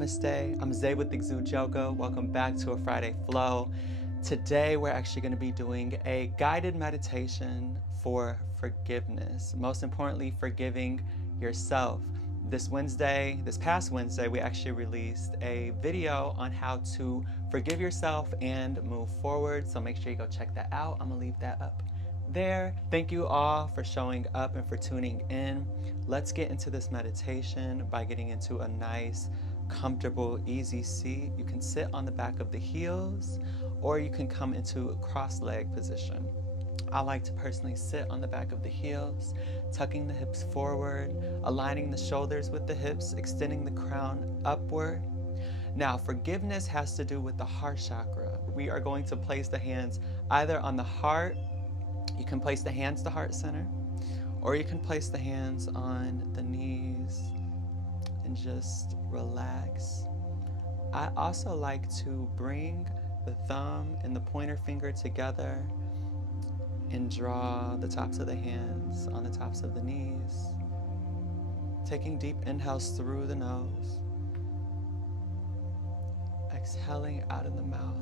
Namaste, I'm Zay with the Xude Yoga. Welcome back to a Friday Flow. Today we're actually going to be doing a guided meditation for forgiveness. Most importantly, forgiving yourself. This past Wednesday, we actually released a video on how to forgive yourself and move forward. So make sure you go check that out. I'm gonna leave that up there. Thank you all for showing up and for tuning in. Let's get into this meditation by getting into a nice, comfortable, easy seat. You can sit on the back of the heels, or you can come into a cross-leg position. I like to personally sit on the back of the heels, tucking the hips forward, aligning the shoulders with the hips, extending the crown upward. Now, forgiveness has to do with the heart chakra. We are going to place the hands either on the heart. You can place the hands to heart center, or you can place the hands on the knees and just relax. I also like to bring the thumb and the pointer finger together and draw the tops of the hands on the tops of the knees. Taking deep inhales through the nose. Exhaling out of the mouth.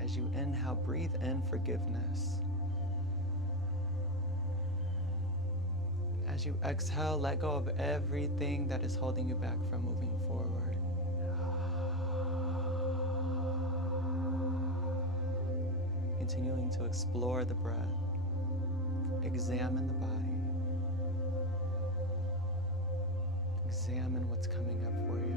As you inhale, breathe in forgiveness. As you exhale, let go of everything that is holding you back from moving forward. Continuing to explore the breath, examine the body, examine what's coming up for you.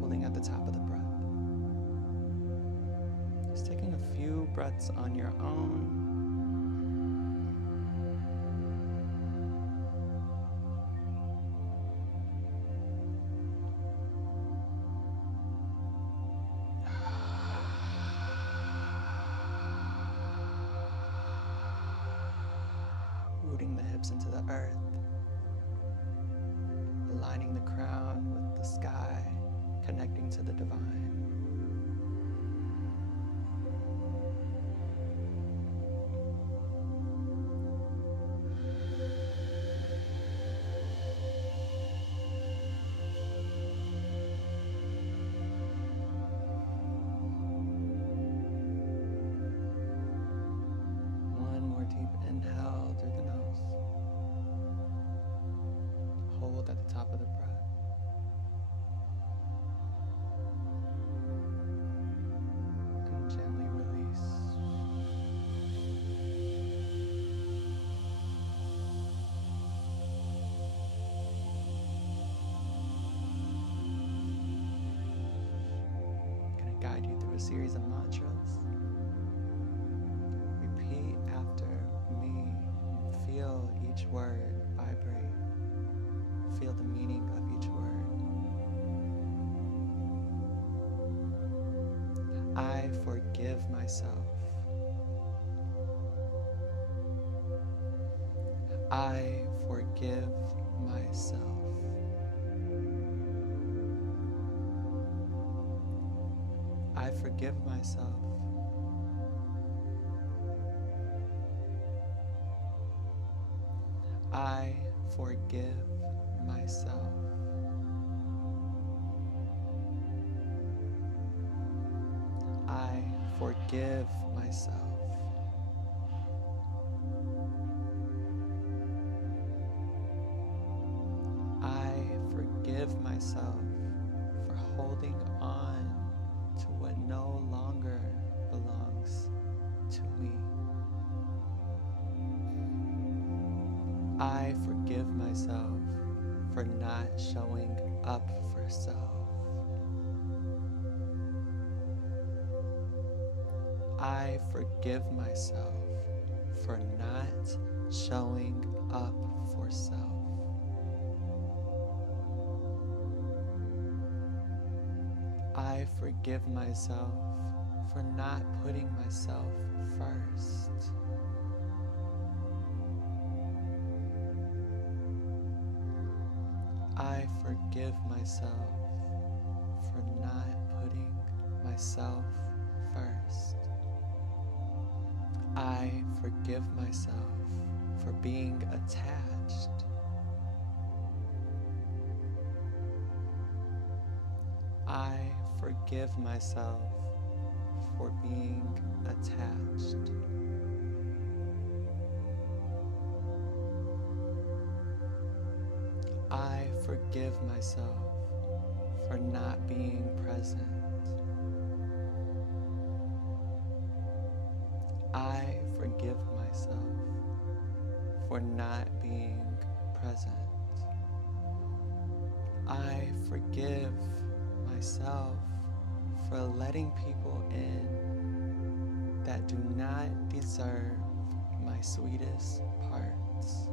Holding at the top of the breath. Just taking a few breaths on your own. Rooting the hips into the earth, aligning the crown with the sky, connecting to the divine. One more deep inhale through the nose. Hold at the top of the breath. And gently release. I'm going to guide you through a series of mantras. Repeat after me. Feel each word vibrate. Feel the meaning of each word. I forgive myself. I forgive myself. I forgive myself. I forgive myself. I forgive myself. I forgive myself for holding on to what no longer belongs to me. I forgive myself for not showing up for self. I forgive myself for not showing up for self. I forgive myself for not putting myself first. I forgive myself for not putting myself first. I forgive forgive myself for being attached. I forgive myself for being attached. I forgive myself for not being present. I forgive myself for not being present. I forgive myself for letting people in that do not deserve my sweetest parts.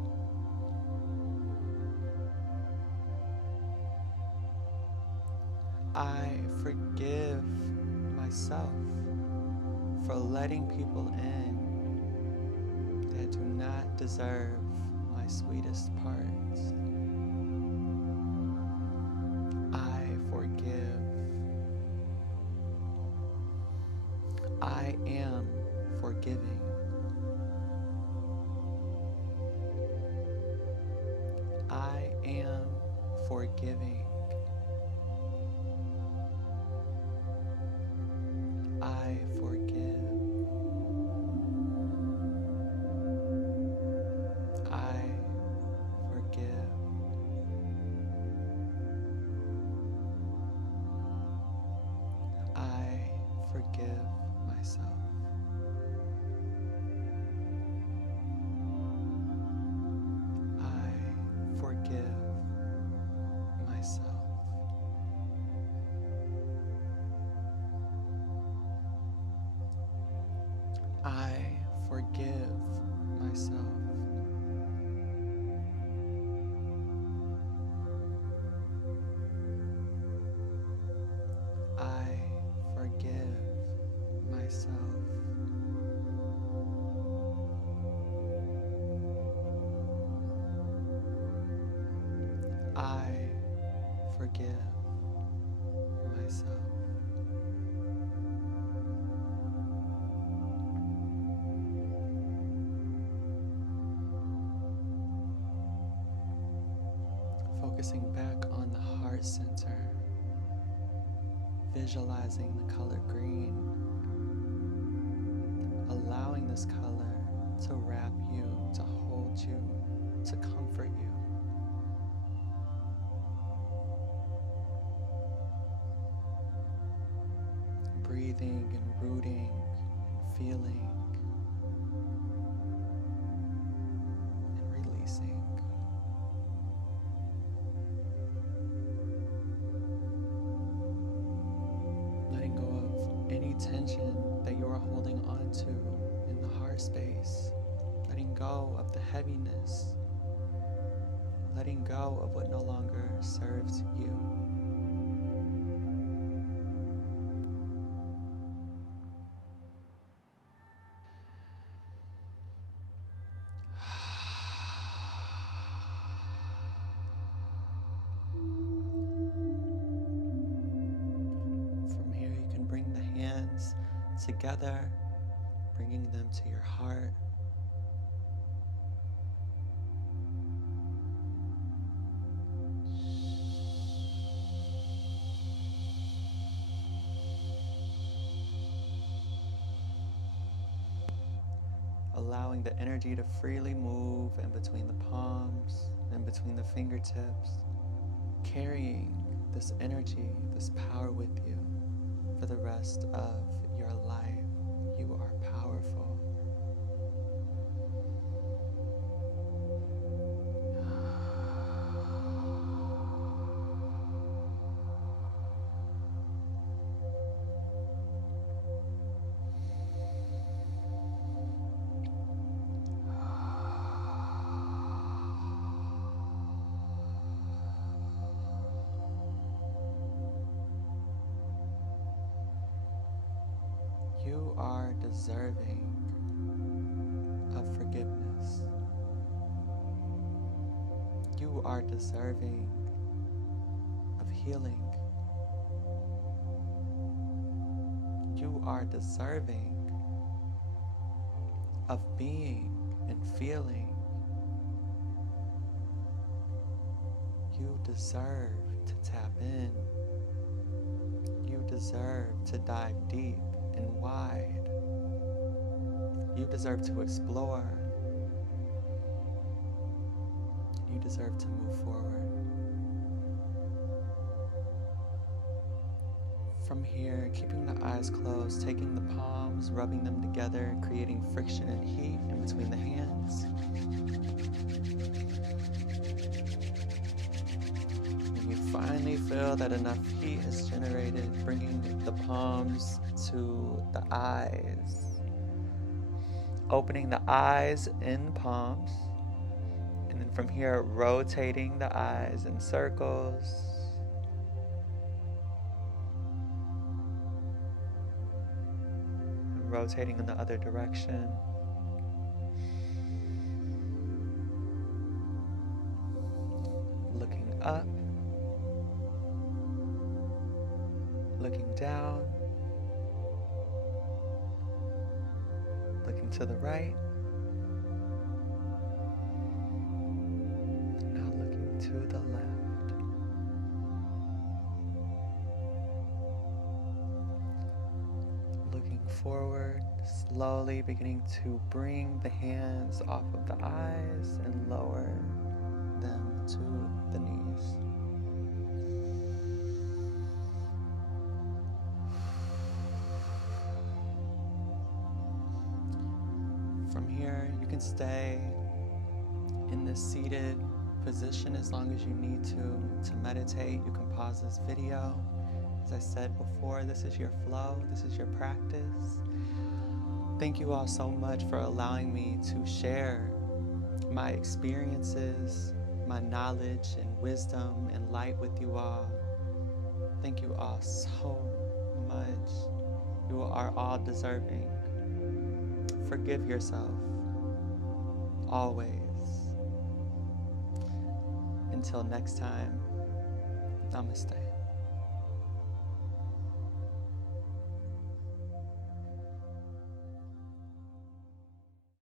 I forgive myself for letting people in that do not deserve my sweetest parts. I forgive. I am forgiving. I am forgiving. I forgive. I forgive. I forgive myself. I forgive myself. I forgive myself. I forgive myself. I forgive myself. Focusing back on the heart center, visualizing the color green, allowing this color to wrap you, to hold you, to comfort you. Breathing and rooting and feeling and releasing. Letting go of any tension that you are holding on to in the heart space. Letting go of the heaviness. Letting go of what no longer serves you. From here you can bring the hands together, bringing them to your heart. Allowing the energy to freely move in between the palms, in between the fingertips, carrying this energy, this power with you for the rest of your life. You are powerful. You are deserving of forgiveness. You are deserving of healing. You are deserving of being and feeling. You deserve to tap in. You deserve to dive deep and wide. You deserve to explore. You deserve to move forward. From here, keeping the eyes closed, taking the palms, rubbing them together, creating friction and heat in between the hands. When you finally feel that enough heat is generated, bringing the palms to the eyes. Opening the eyes in the palms. And then from here, rotating the eyes in circles. And rotating in the other direction. Looking up. Looking down. Looking to the right. Now looking to the left. Looking forward, slowly beginning to bring the hands off of the eyes and lower them to the knees. From here, you can stay in this seated position as long as you need to meditate. You can pause this video. As I said before, this is your flow, this is your practice. Thank you all so much for allowing me to share my experiences, my knowledge and wisdom and light with you all. Thank you all so much. You are all deserving. Forgive yourself, always. Until next time, namaste.